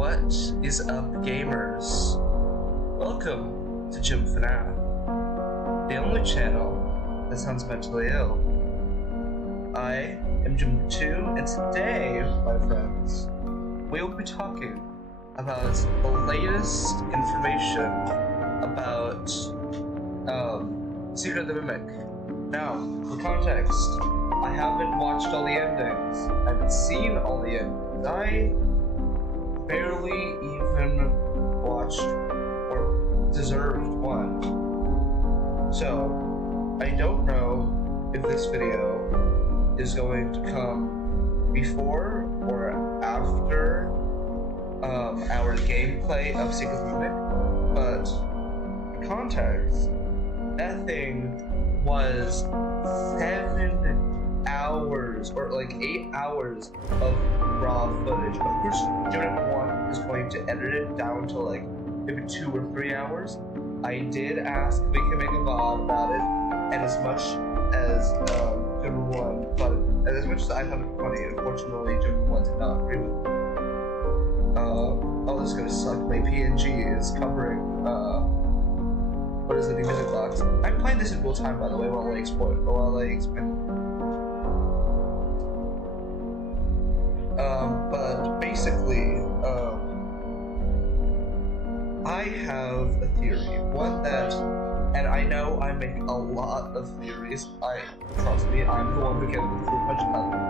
What is up, gamers? Welcome to JimFNAF, the only channel that sounds mentally ill. I am Jim2, and today, my friends, we will be talking about the latest information about Secret of the Mimic. Now, for context, I haven't watched all the endings. I haven't seen all the endings. I barely even watched or deserved one. So, I don't know if this video is going to come before or after our gameplay of Secret of the Mimic, but for context, that thing was 7 hours or like 8 hours of raw footage. Of course, JimFNAF is going to edit it down to like maybe 2 or 3 hours. I did ask if we can make a VOD about it, and as much as JimFNAF thought it, as much as I thought it funny, unfortunately JimFNAF did not agree with it. Oh, this is gonna suck. My PNG is covering what is it, the music box. I'm playing this in real time, by the way, while I explain. But basically, I have a theory. One that, and I know I make a lot of theories. Trust me, I'm the one who gets the fruit punch out of me.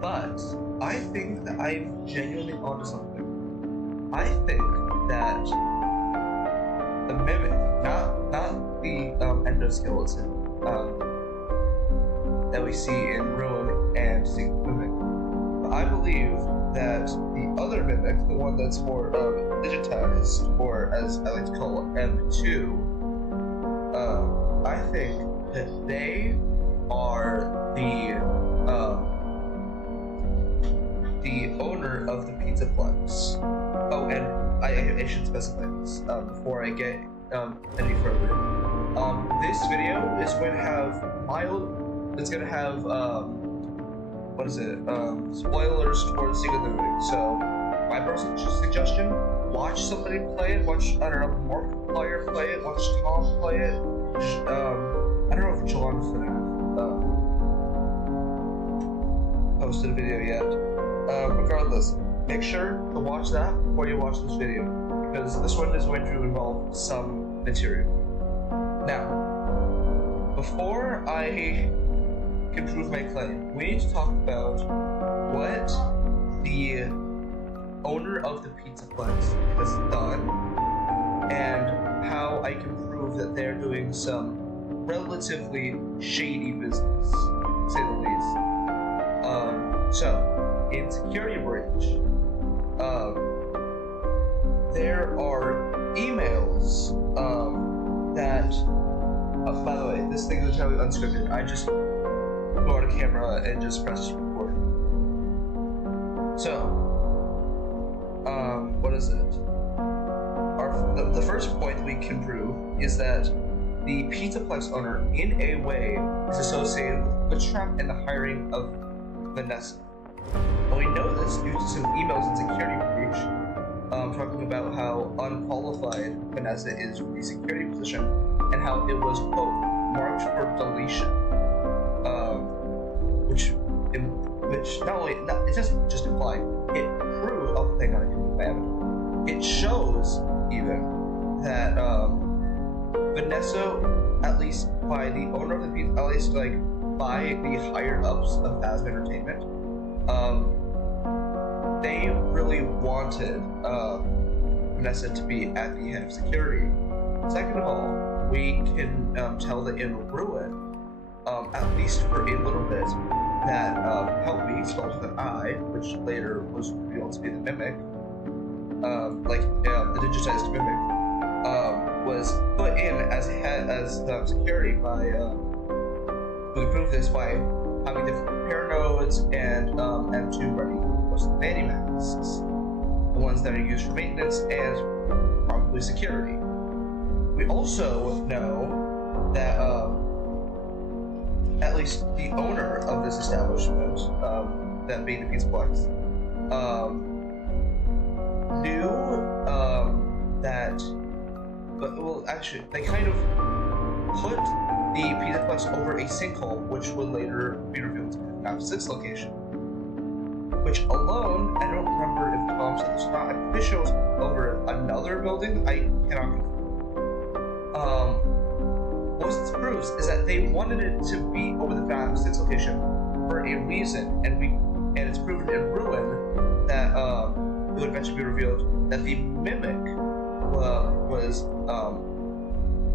But I think that I'm genuinely onto something. I think that the Mimic, not the endoskeleton that we see in Ruin and Secret of the Mimic, but I believe that the other Mimic, the one that's more digitized, or as I like to call it, M2, I think that they are the owner of the Pizzaplex. Oh, and I should specify this before I get any further. This video is going to have it's going to have spoilers towards Secret of the Mimic. So my personal suggestion: watch somebody play it. Watch, I don't know, Markiplier play it. Watch Tom play it. I don't know if JimFNAF posted a video yet. Regardless, make sure to watch that before you watch this video, because this one is going to involve some material. Now, before I can prove my claim, we need to talk about what the owner of the Pizzaplex has done, and how I can prove that they're doing some relatively shady business, to say the least. So, in Security Breach, there are emails that, by the way, this thing is entirely unscripted. I just go on a camera and just press record. So, what is it? The first point we can prove is that the Pizzaplex owner, in a way, is associated with Witchtrap and the hiring of Vanessa. And we know this due to some emails in Security Breach talking about how unqualified Vanessa is for the security position, and how it was, quote, marked for deletion. Which not only, it doesn't just imply, it proves, oh, thank God I can move. It shows, even, that Vanessa, at least by the owner of the pizza, at least like by the higher ups of Phasm Entertainment, they really wanted Vanessa to be at the head of security. Second of all, we can tell that in Ruin, at least for a little bit, that Helpi, spelled with an I, which later was revealed to be the Mimic, the digitized Mimic, was put in as security by, we proved this by having different repair nodes and M2 running most of the vanity masks, the ones that are used for maintenance and probably security. We also know that at least the owner of this establishment, that being the Pizzaplex, actually, they kind of put the Pizzaplex over a sinkhole, which would later be revealed to be the FNAF 6 location. Which alone, I don't remember if Tom said this or not, I'm pretty sure it was over another building, I cannot confirm. What this proves is that they wanted it to be over the FNAF 6 location for a reason, and it's proven in Ruin that it would eventually be revealed that the Mimic was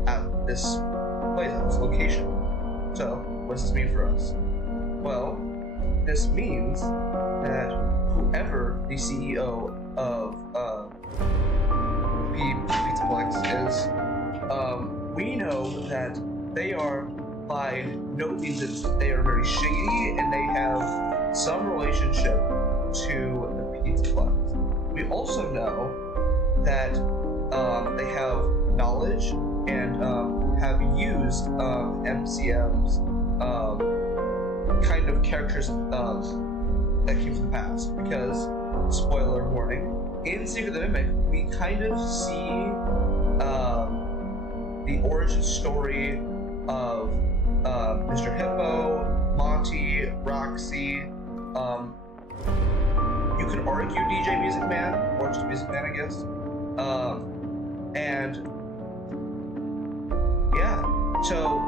at this place, at this location. So, what does this mean for us? Well, this means that whoever the CEO of Pizzaplex is, we know that they are by no means they are very shady and they have some relationship to the Pizzaplex. We also know that they have knowledge and have used MCM's kind of characters that came from the past. Because, spoiler warning, in Secret of the Mimic, we kind of see the origin story of Mr. Hippo, Monty, Roxy. You could argue DJ Music Man, or just Music Man, I guess. And yeah, so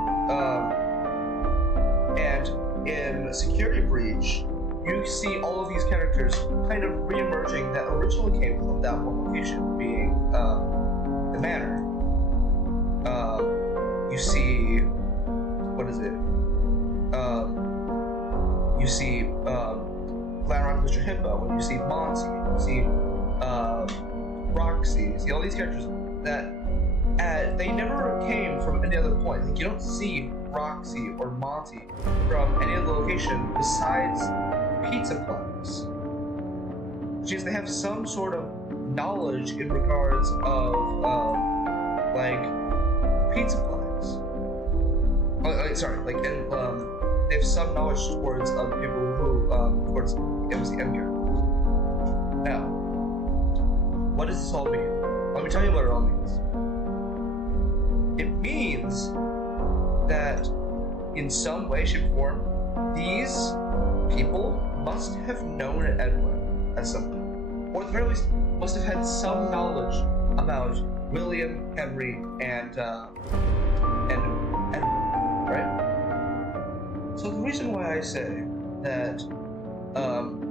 and in Security Breach, you see all of these characters kind of re-emerging that originally came from that one location, being the Manor. You see, what is it? You see Glam Rock Mr. Hippo, and you see Monty, you see Roxy, you see all these characters that they never came from any other point. Like, you don't see Roxy or Monty from any other location besides Pizzaplex. Which means they have some sort of knowledge in regards of like Pizzaplex. They have some knowledge towards people who towards MCM characters. Now, what does this all mean? Let me tell you what it all means. It means that in some way, shape, or form, these people must have known Edwin at some point, or at the very least, must have had some knowledge about William, Henry, and Edwin, right? So the reason why I say that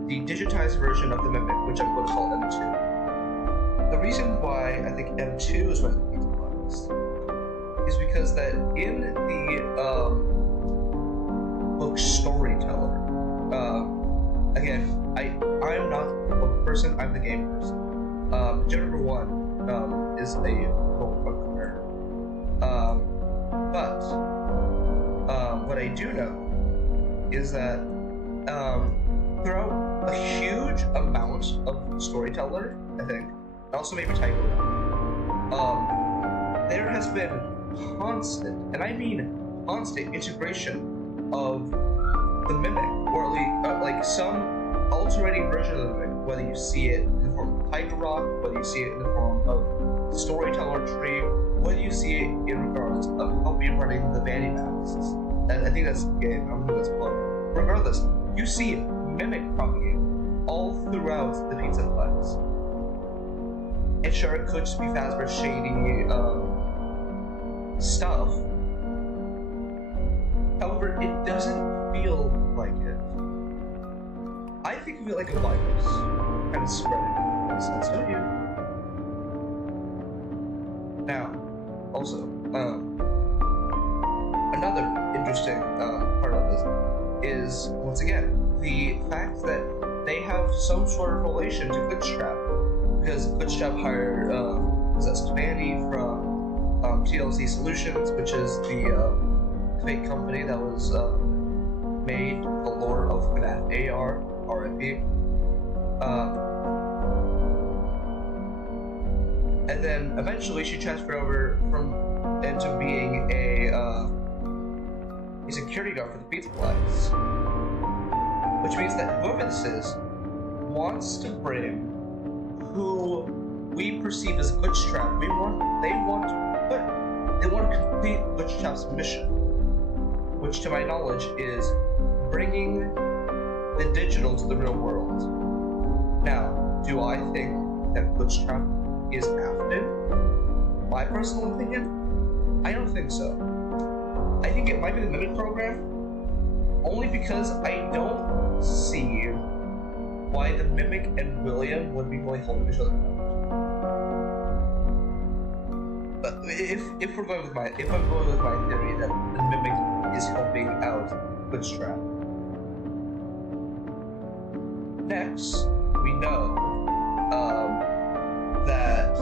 the digitized version of the Mimic, which I'm going to call M2, the reason why I think M2 is one of the Pizzaplex is because that in the book Storyteller, again, I'm not the book person, I'm the game person. Jennifer 1 is a book nerd. But what I do know is that throughout a huge amount of Storyteller, I think, and also maybe Tiger, there has been constant, and I mean constant, integration of the Mimic, or at least like some alternating version of the Mimic, whether you see it in the form of Tiger Rock, whether you see it in the form of Storyteller Tree, whether you see it in regards of Helpi running the Vanity Masks. I think that's the game, I don't know that's book. Regardless, you see Mimic propagate all throughout the Pizzaplex. And sure, it could just be Fazbear's shady stuff. However, it doesn't feel like it. I think of it like a virus, kind of spreading. That's what you. Now, also, another interesting part of this is, once again, the fact that they have some sort of relation to Glitchtrap, because Glitchtrap hired Vanny from TLC Solutions, which is the fake company that was made the lore of FNAF AR, RIP. And then eventually she transferred over into being a security guard for the Pizzaplex. Which means that whoever this is wants to bring who we perceive as Glitchtrap. They want to put they want to complete Glitch Trap's mission, which to my knowledge is bringing the digital to the real world. Now, do I think that Glitch Trap is after? My personal opinion? I don't think so. I think it might be the Mimic program, only because I don't see why the Mimic and William would be really holding each other out. But if I'm going with my theory that the Mimic is helping out Glitch Trap. Next, we know that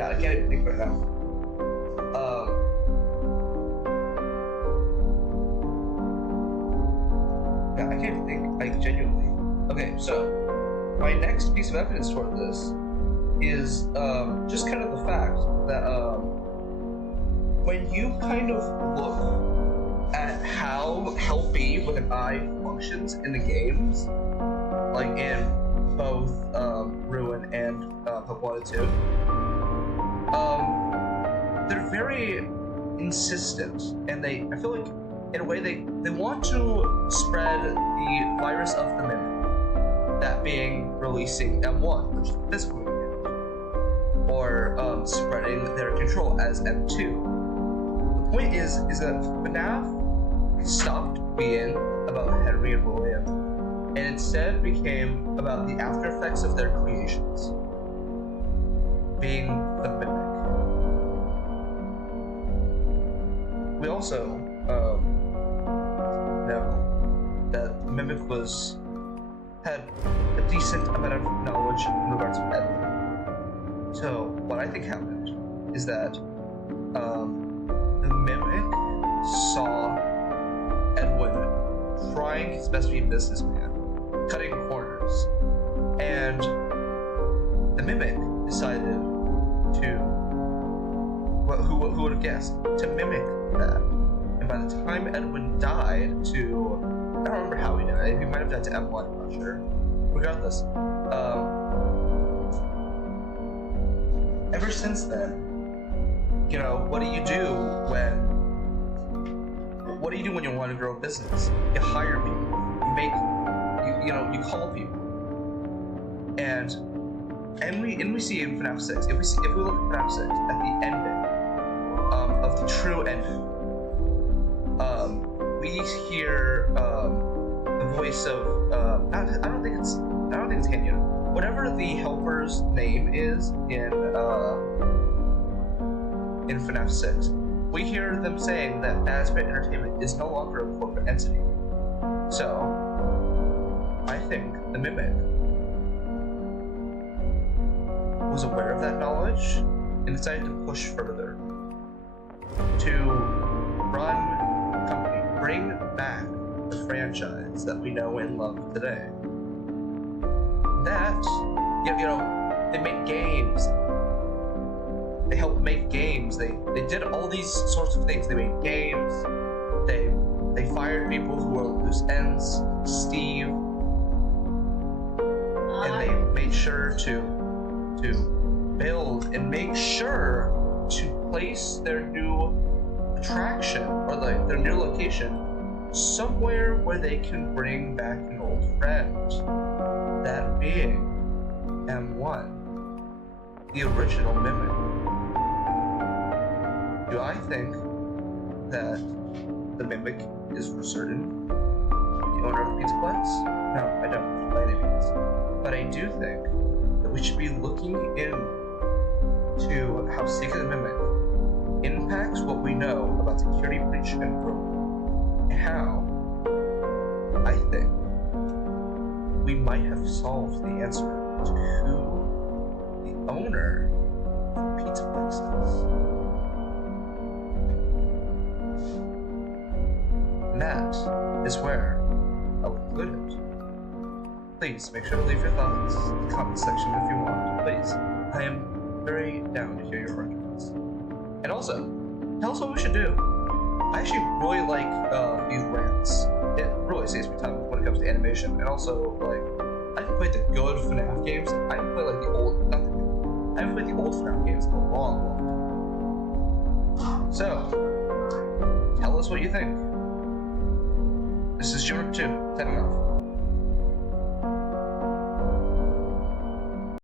I can't even think right now. I can't even think, like, genuinely. Okay, so my next piece of evidence toward this is just kind of the fact that when you kind of look at how Helpi with an I functions in the games, like in both Ruin and Pub 1 and 2, they're very insistent, and I feel like in a way they want to spread the virus of the Mimic, that being releasing M1, which is the physical unit, or spreading their control as M2. The point is that FNAF stopped being about Henry and William, and instead became about the after effects of their creations, being the Mimic. We also know that the Mimic had a decent amount of knowledge in regards to Edwin. So what I think happened is that the Mimic saw Edwin trying his best to be a businessman, cutting corners, and the Mimic decided to, who would have guessed, to mimic that. And by the time Edwin died I don't remember how he died, he might have died to M1, I'm not sure. Regardless, ever since then, what do you do when you want to grow a business? You hire people, you call people. And we see in FNAF 6, if we look at FNAF 6, at the ending of the true ending, we hear the voice of I don't think it's Hanya. Whatever the helper's name is in FNAF 6, we hear them saying that Azbit Entertainment is no longer a corporate entity. So I think the Mimic was aware of that knowledge and decided to push further to run the company, bring back the franchise that we know and love today. That, they make games. They helped make games. They did all these sorts of things. They made games. They fired people who were loose ends, Steve, and they made sure to build and make sure to place their new attraction or their new location somewhere where they can bring back an old friend, that being M1, the original Mimic. Do I think that the Mimic is for certain the owner of Pizzaplex? No, I don't, by any means. But I do think that we should be looking into how Secret the Mimic impacts what we know about security breach and growth, and how I think we might have solved the answer to who the owner of Pizzaplex is. And that is where I'll conclude it. Please make sure to leave your thoughts in the comment section if you want. Please, I am very down to hear your arguments. And also, tell us what we should do. I actually really like these rants. It really saves me time when it comes to animation. And also, I haven't played the good FNAF games. I haven't played I haven't played the old FNAF games in a long, long So, tell us what you think. This is JimFNAF 2, signing off.